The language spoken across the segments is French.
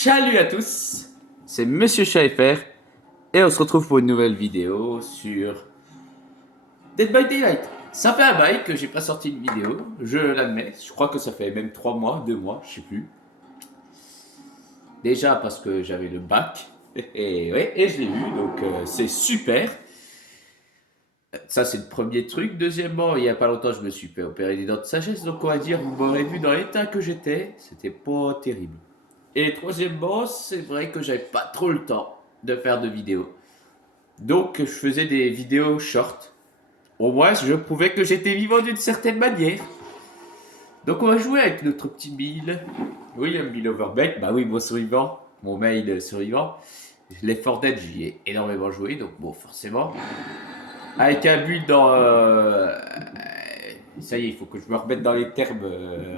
Salut à tous, c'est Monsieur Schaeffer et on se retrouve pour une nouvelle vidéo sur Dead by Daylight. Ça fait un bail que j'ai pas sorti de vidéo, je l'admets. Je crois que ça fait même 3 mois, 2 mois, je sais plus. Déjà parce que j'avais le bac et, ouais, et je l'ai eu, donc c'est super. Ça c'est le premier truc. Deuxièmement, il y a pas longtemps je me suis fait opérer des dents de sagesse, donc on va dire vous m'aurez vu dans l'état que j'étais, c'était pas terrible. Et troisièmement, c'est vrai que j'avais pas trop le temps de faire de vidéos. Donc je faisais des vidéos short. Au moins, je prouvais que j'étais vivant d'une certaine manière. Donc on va jouer avec notre petit Bill. Oui, un Bill Overbeck. Bah oui, mon survivant. Mon mail survivant. Les 4 Dead, j'y ai énormément joué. Donc bon, forcément. Avec un build dans... ça y est, il faut que je me remette dans les termes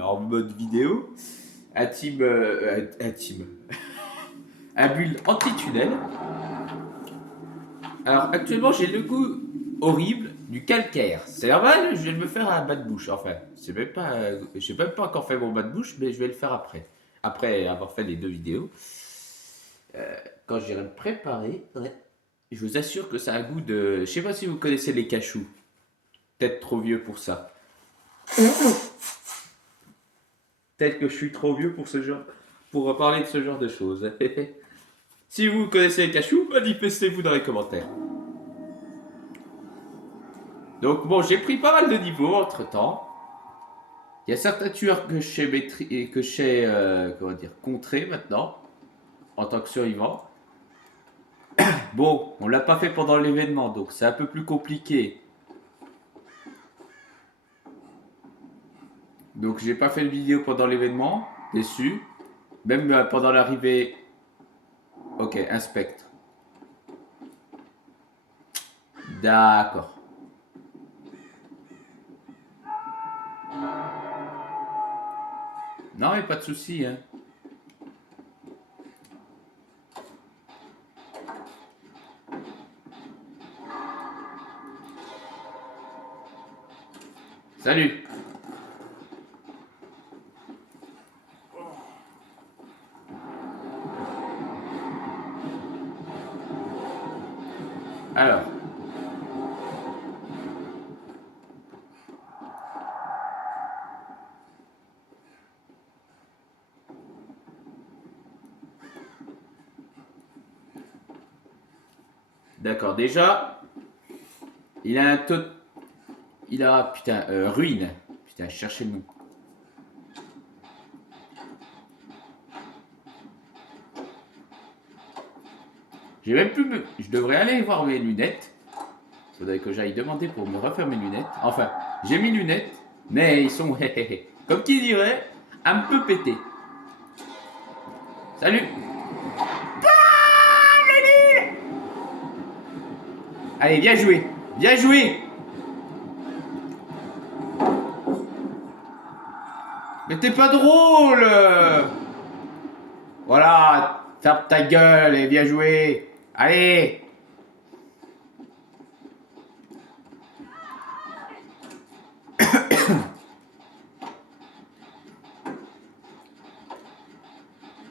en mode vidéo. Un team... un team. Un build anti-tunnel. Alors actuellement j'ai le goût horrible du calcaire. C'est normal, je vais me faire un bas de bouche. Enfin, c'est même pas, j'ai même pas encore fait mon bas de bouche, mais je vais le faire après. Après avoir fait les 2 vidéos. Quand j'irai me préparer, ouais, je vous assure que ça a un goût de... Je sais pas si vous connaissez les cachous. Peut-être trop vieux pour ça. Peut-être que je suis trop vieux pour ce genre, pour parler de ce genre de choses. Si vous connaissez les cachous, manifestez-vous dans les commentaires. Donc bon, j'ai pris pas mal de niveaux entre temps. Il y a certains tueurs que je sais et que je sais comment dire, contrer maintenant en tant que survivant. Bon, on l'a pas fait pendant l'événement, donc c'est un peu plus compliqué. Donc j'ai pas fait de vidéo pendant l'événement, déçu. Même pendant l'arrivée. Ok, inspecte. D'accord. Non, mais pas de souci, hein. Salut. Alors. D'accord, déjà, il a un taux. Il a. Putain, ruine. Putain, cherchez le mot. J'ai même plus. Je devrais aller voir mes lunettes. Il faudrait que j'aille demander pour me refaire mes lunettes. Enfin, j'ai mes lunettes, mais ils sont. Comme qui dirait, un peu pétés. Salut. Allez, bien joué. Bien joué. Mais t'es pas drôle. Voilà, ferme ta gueule et bien joué. Allez.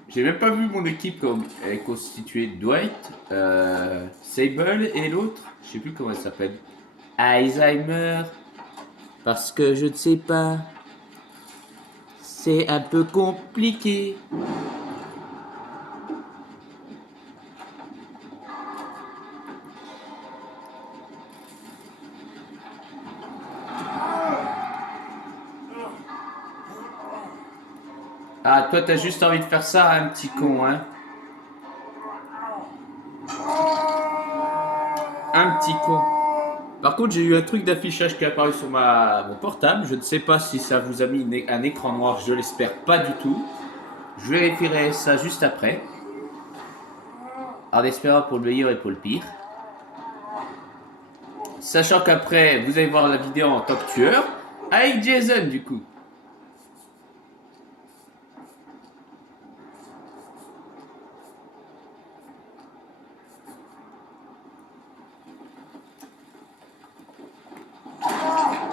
J'ai même pas vu mon équipe comme elle est constituée de Dwight, Sable et l'autre, je sais plus comment elle s'appelle. Alzheimer. Parce que je ne sais pas. C'est un peu compliqué. Ah, toi, t'as juste envie de faire ça, un petit con, hein. Un petit con. Par contre, j'ai eu un truc d'affichage qui est apparu sur mon portable. Je ne sais pas si ça vous a mis un écran noir. Je l'espère pas du tout. Je vérifierai ça juste après. En espérant pour le meilleur et pour le pire. Sachant qu'après, vous allez voir la vidéo en tant que tueur. Avec Jason, du coup.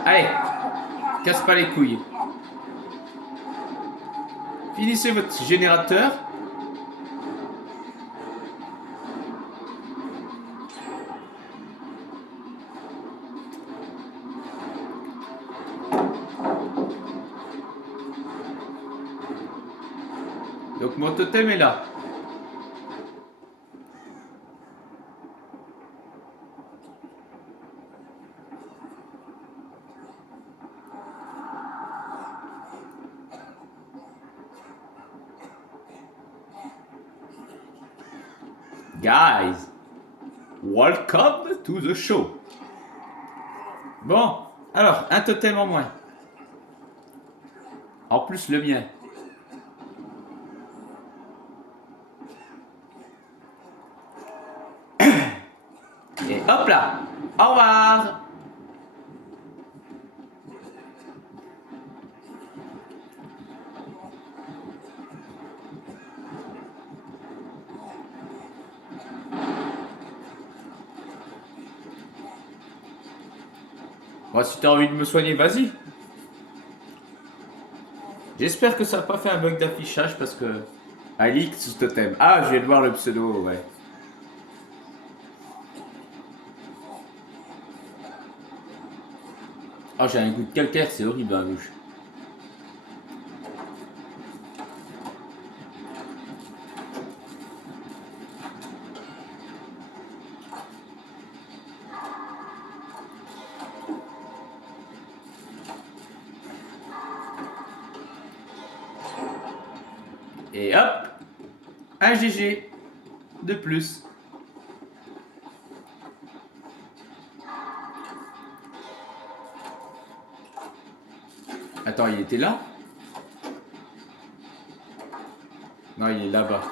Allez, casse pas les couilles. Finissez votre générateur. Donc mon totem est là. Guys, welcome to the show. Bon, alors, un totem en moins. En plus, le mien. Et hop là. Au revoir. Bon, si t'as envie de me soigner, vas-y. J'espère que ça n'a pas fait un bug d'affichage parce que... Alix totem. Ah, je viens de voir le pseudo, ouais. Oh, j'ai un goût de calcaire, c'est horrible à la bouche. Et hop, un GG de plus. Attends, il était là? Non, il est là-bas.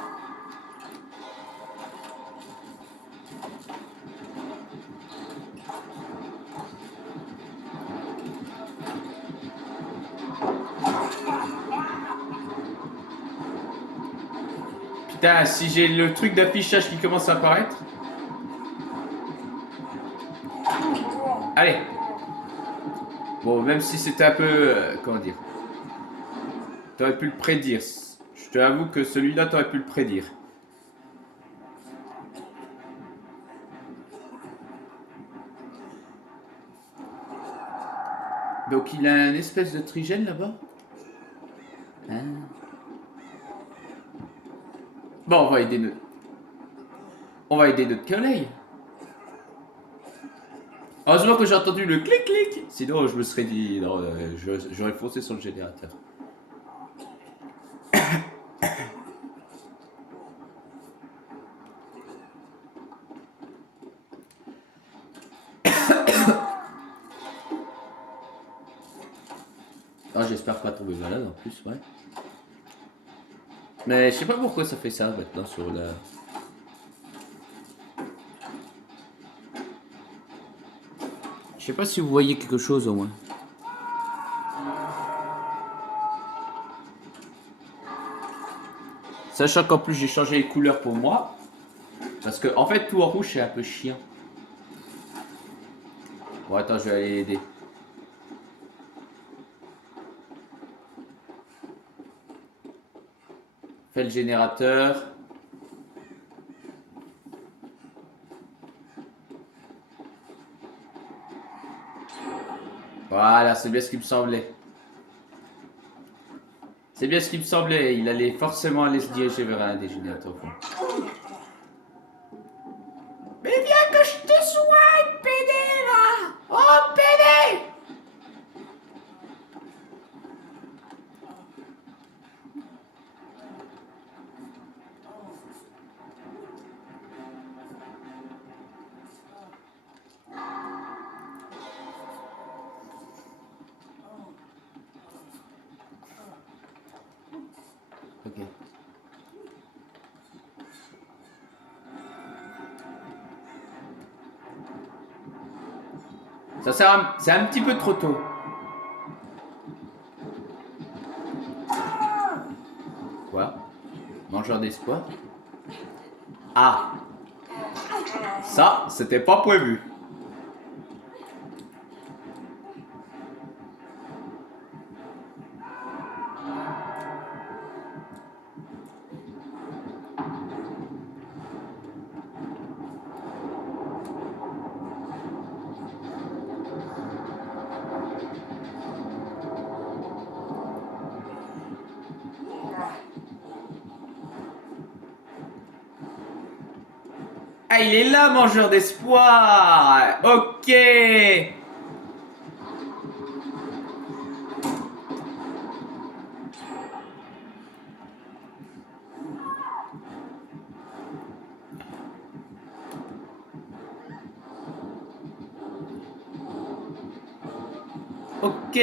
Putain, si j'ai le truc d'affichage qui commence à apparaître. Allez. Bon, même si c'était un peu... comment dire? T'aurais pu le prédire. Je te avoue que celui-là, t'aurais pu le prédire. Donc il a une espèce de trigène là-bas. Hein? Bon, on va aider notre... On va aider notre collègue. Heureusement que j'ai entendu le clic-clic. Sinon, je me serais dit... non, j'aurais foncé sur le générateur. Ah, j'espère pas tomber malade en plus, ouais. Mais je sais pas pourquoi ça fait ça maintenant sur la... Je sais pas si vous voyez quelque chose au moins. Sachant qu'en plus j'ai changé les couleurs pour moi. Parce que en fait tout en rouge c'est un peu chiant. Bon attends, je vais aller l'aider. Fais le générateur. Voilà, c'est bien ce qui me semblait. C'est bien ce qui me semblait. Il allait forcément aller se diriger vers un des générateurs. Mais viens que je te soigne, PD là. Oh PD. Ok. Ça sert à... C'est un petit peu trop tôt. Quoi? Mangeur d'espoir? Ah! Ça, c'était pas prévu. Ah, il est là, mangeur d'espoir. Ok. Ok.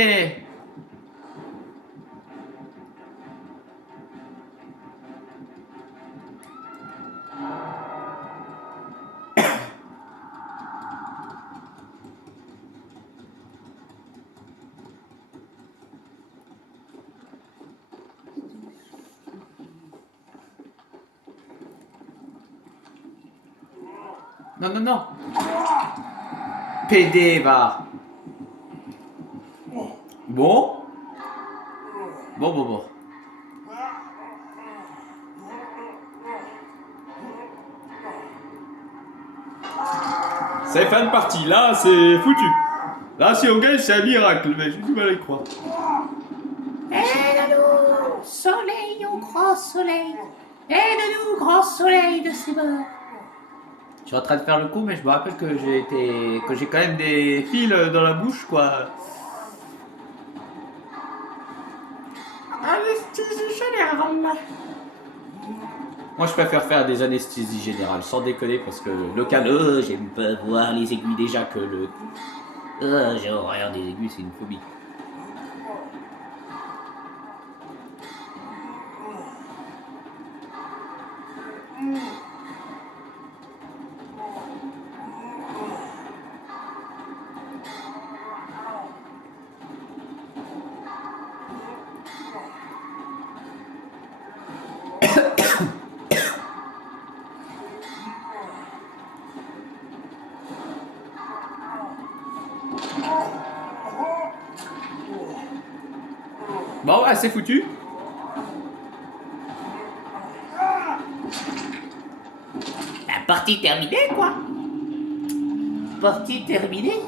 Non, non, non. PD, va. Bon. Bon, bon, bon. C'est fin de partie. Là, c'est foutu. Là, si on gagne, c'est un miracle, mais j'ai du mal à y croire. Aide-nous, soleil au grand soleil. Aide-nous, grand soleil de ces morts. Je suis en train de faire le coup, mais je me rappelle que j'ai quand même des fils dans la bouche, quoi. Anesthésie générale. Moi, je préfère faire des anesthésies générales, sans déconner, parce que le canne, j'aime pas voir les aiguilles déjà que le. J'ai horreur des aiguilles, c'est une phobie. Bon, ouais, c'est foutu. La partie terminée, quoi. Partie terminée.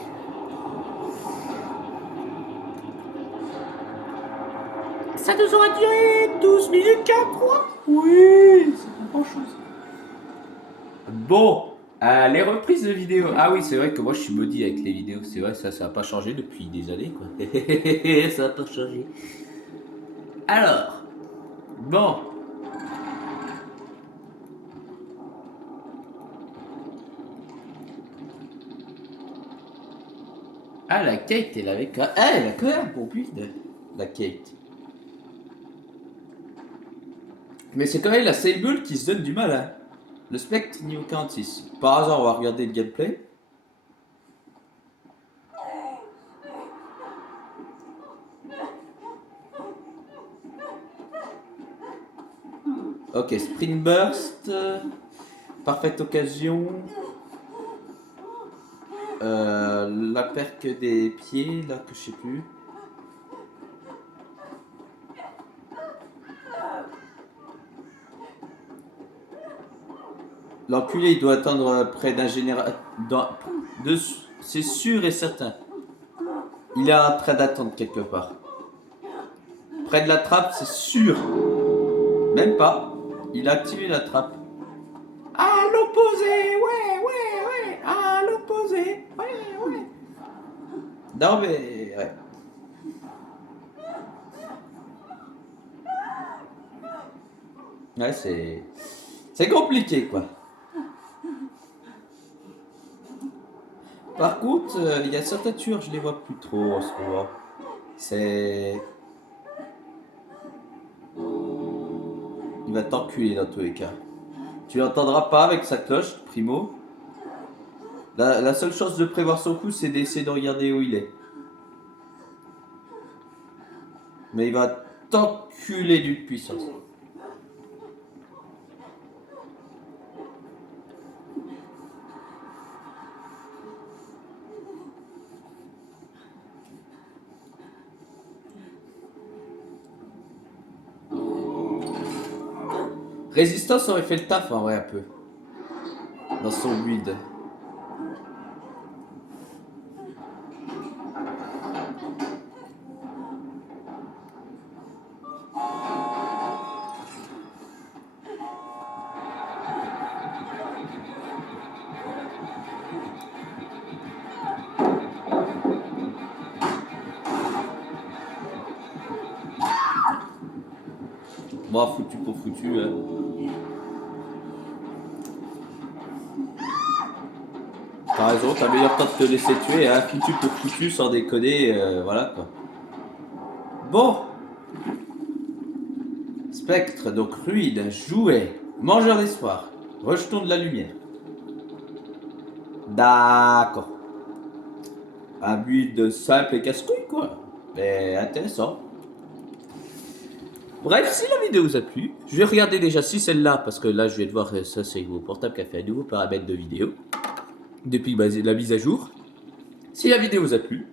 Ça nous aura duré 12 minutes 43. Oui, c'est pas grand chose. Bon, les reprises de vidéos. Ah oui, c'est vrai que moi je suis maudit avec les vidéos. C'est vrai, ça a pas changé depuis des années, quoi. Ça a pas changé. Alors, bon. Ah, la Kate, elle avait quand ah, elle a quand même un bon build, la Kate. Mais c'est quand même la Sable qui se donne du mal, hein. Le Spectre niveau 46. Par hasard, on va regarder le gameplay. Ok, Spring Burst. Parfaite occasion. La perque des pieds, là, que je sais plus. L'enculé, il doit attendre près d'un général. C'est sûr et certain. Il est en train d'attendre quelque part. Près de la trappe, c'est sûr. Même pas. Il a activé la trappe. À l'opposé, ouais. À l'opposé, ouais. Non, mais. Ouais. Ouais, c'est. C'est compliqué, quoi. Par contre, il y a certaines tueurs, je les vois plus trop en ce moment. C'est. Il va t'enculer dans tous les cas. Tu l'entendras pas avec sa cloche, primo. La seule chance de prévoir son coup, c'est d'essayer de regarder où il est. Mais il va t'enculer d'une puissance. Résistance aurait fait le taf en vrai un peu. Dans son build. Moi, foutu pour foutu. Hein. T'as raison, t'as meilleur temps de te laisser tuer. Hein. Foutu pour foutu, sans déconner. Voilà quoi. Bon. Spectre, donc ruine, jouet, mangeur d'espoir, rejeton de la lumière. D'accord. Un but de simple et casse-couille quoi. Mais intéressant. Bref, si la vidéo vous a plu, je vais regarder déjà si celle-là, parce que là je vais devoir, ça c'est mon portable qui a fait un nouveau paramètre de vidéo, depuis la mise à jour. Si la vidéo vous a plu,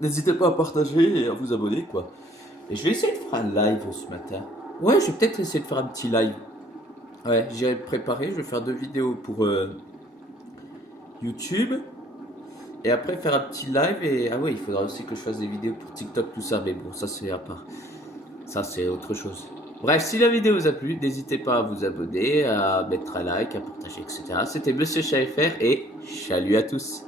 n'hésitez pas à partager et à vous abonner quoi. Et je vais essayer de faire un live ce matin. Ouais, je vais peut-être essayer de faire un petit live. Ouais, j'ai préparé, je vais faire 2 vidéos pour YouTube. Et après faire un petit live et... Ah ouais, il faudra aussi que je fasse des vidéos pour TikTok, tout ça. Mais bon, ça c'est à part. Ça c'est autre chose. Bref, si la vidéo vous a plu, n'hésitez pas à vous abonner, à mettre un like, à partager, etc. C'était Monsieur Chat FR et salut à tous.